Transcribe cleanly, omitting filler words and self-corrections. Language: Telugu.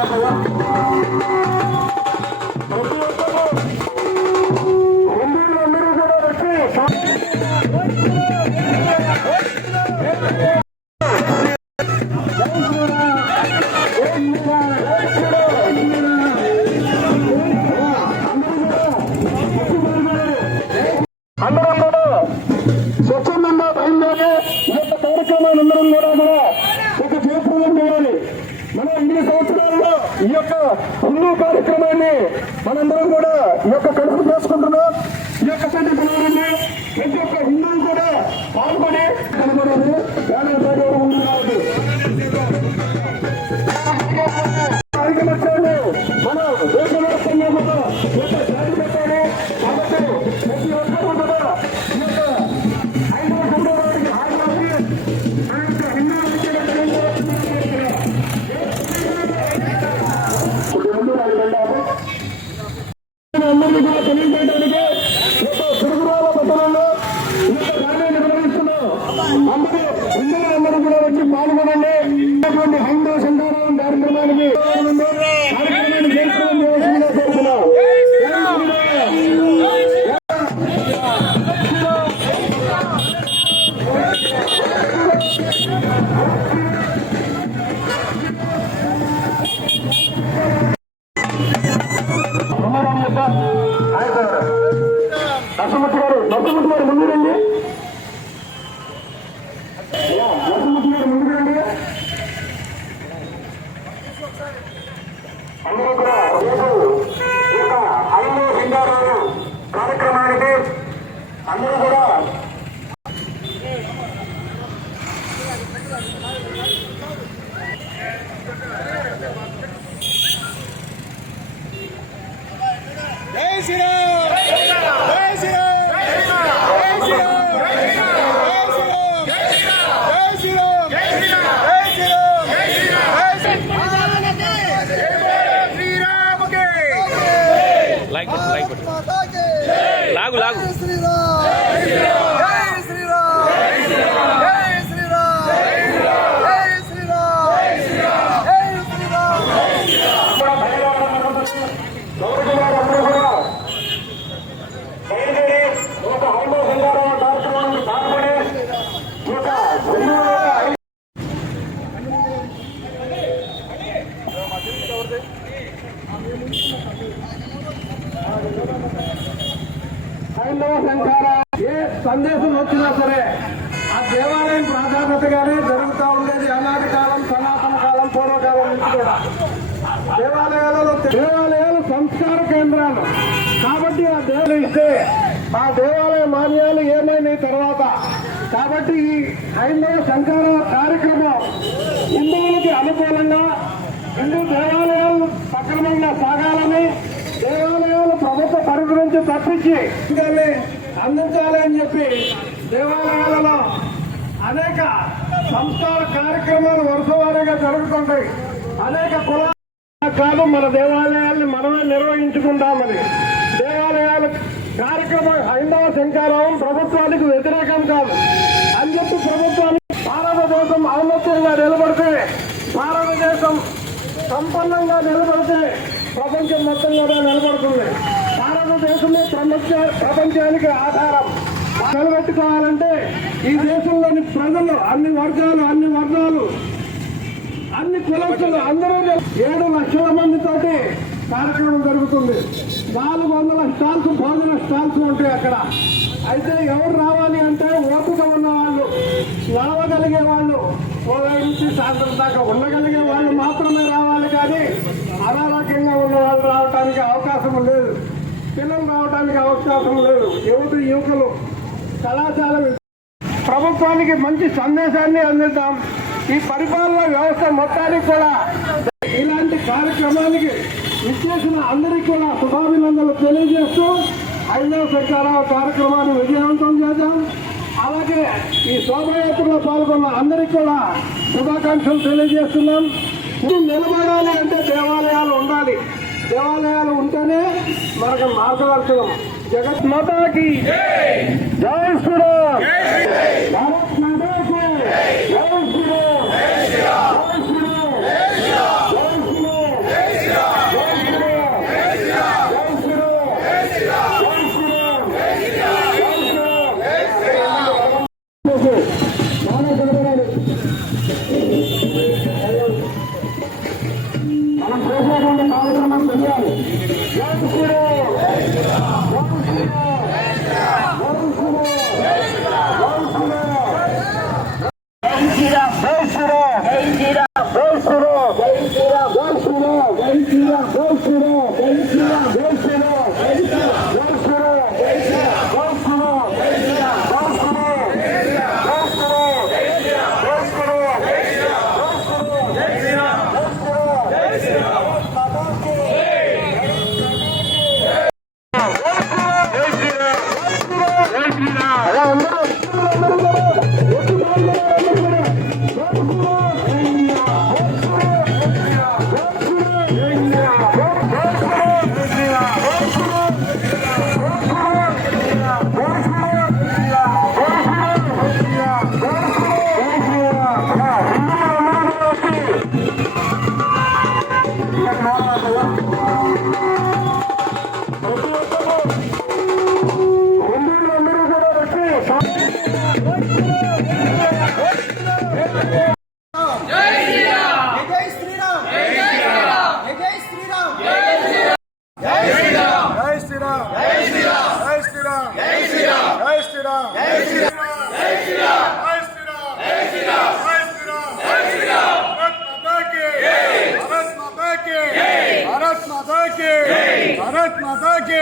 అందరం కూడా స్వచ్ఛందంగా బయలుదేరి ఈ యొక్క కార్యక్రమాలు అందరం కూడా ఒక జయప్రదం చేయాలి. మనం ఇన్ని సంవత్సరాల్లో ఈ యొక్క హిందూ కార్యక్రమాన్ని మనందరం కూడా ఈ యొక్క కడుపు చేసుకుంటున్నాం. ఈ యొక్క సంఖ్య పిలవడండి ప్రతి ఒక్క హిందువు కూడా పాల్గొని కనబడాలి. ముందు కావద్దు కార్యక్రమాలు మనం దేశవ్యాప్తంగా కూడా జాతి పెట్టాలి. కాబట్టి ప్రతి ఒక్కరూ కూడా ఈ యొక్క 5వ సంవత్సరానికి హాజరవుతుంది. హిందూ అందరినీ కూడా తెలియజేయడానికి తిరుగురాల పట్టణంలో ర్యాలీ నిర్వహిస్తున్నాం. అందరూ హిందువులందరూ కూడా వచ్చి పాల్గొనండి. హైందవ సంఘారావం కార్యక్రమానికి జయప్రదం చేయాల్సిందిగా కోరుతున్నాం. నరసింహ గారు ముందు రండి. నరసింహ గారు ముందు రండి. అందరూ కూడా రేపు ఒక 5వ సింగారావు కార్యక్రమానికి అందరూ కూడా జై శ్రీరామ్, జై శ్రీరామ్, జై శ్రీరామ్, జై శ్రీరామ్, జై శ్రీరామ్, జై శ్రీరామ్, జై శ్రీరామ్, జై శ్రీరామ్, జై శ్రీరామ్, జై శ్రీరామ్, లైక్ లాగు లాగు హైందవ సంఘాల ఏ సందేశం వచ్చినా సరే ఆ దేవాలయం ప్రాధాన్యతగానే జరుగుతూ ఉండేది. అనాది కాలం, సనాతన కాలం, పూర్వకాలం నుంచి కూడా దేవాలయాలు సంస్కార కేంద్రాలు. కాబట్టి ఆ దేవాలయం ఇస్తే ఆ దేవాలయ మాన్యాలు ఏమైనాయి తర్వాత. కాబట్టి ఈ హైందవ సంఘాల కార్యక్రమం హిందువులకి అనుకూలంగా హిందూ దేవాలయాలు సక్రమంగా సాగాలని, దేవాలయాలు ప్రభుత్వ పరిధి నుంచి తప్పించి అందించాలి అని చెప్పి దేవాలయాలలో అనేక సంస్కార కార్యక్రమాలు వరుసవారీగా జరుగుతుంటాయి. అనేక కులాలు కాదు మన దేవాలయాల్ని మనమే నిర్వహించుకుంటామని దేవాలయాల కార్యక్రమం హైందవ శంకారావం ప్రభుత్వానికి వ్యతిరేకం కాదు అని చెప్పి ప్రభుత్వానికి భారతదేశం ఔన్నత్యంగా నిలబడితే, భారతదేశం సంపన్నంగా నిలబడితే ప్రపంచం మొత్తం కూడా నిలబడుతుంది. భారతదేశమే ప్రపంచానికి ఆధారం. నిలబెట్టుకోవాలంటే ఈ దేశంలోని ప్రజలు అన్ని వర్గాలు, అన్ని కులస్తులు అందరూ 7 లక్షల మందితోటి కార్యక్రమం జరుగుతుంది. 400 స్టాల్స్, భోజన స్టాల్స్ ఉంటాయి అక్కడ. అయితే ఎవరు రావాలి అంటే ఓపిక ఉన్న వాళ్ళు, నడవగలిగే వాళ్ళు, ఉదయం నుంచి సాయంత్రం దాకా ఉండగలిగే వాళ్ళు మాత్రమే రావాలి. కానీ అనారోగ్యంగా ఉన్న వాళ్ళు రావడానికి అవకాశం లేదు, పిల్లలు రావడానికి అవకాశం లేదు. యువకులు కళాశాల ప్రభుత్వానికి మంచి సందేశాన్ని అందిద్దాం. ఈ పరిపాలన వ్యవస్థ మొత్తానికి కూడా ఇలాంటి కార్యక్రమానికి విచ్చేసిన అందరికీ కూడా శుభాభినందనలు తెలియజేస్తూ హైందవ శంకారావు కార్యక్రమాన్ని విజయవంతం చేద్దాం. అలాగే ఈ శోభయాత్రలో పాల్గొన్న అందరికీ కూడా శుభాకాంక్షలు తెలియజేస్తున్నాం. ఇది నిలబడాలి అంటే దేవాలయాలు ఉండాలి. దేవాలయాలు ఉంటేనే మనకు మార్గదర్శనం. జగత్ మాతాకి జై శ్రీరామ్, భారత్ మాతాకి జై శ్రీరామ్, జై శ్రీరామ్, జై శ్రీరామ్, జై శ్రీరామ్. भारत माता की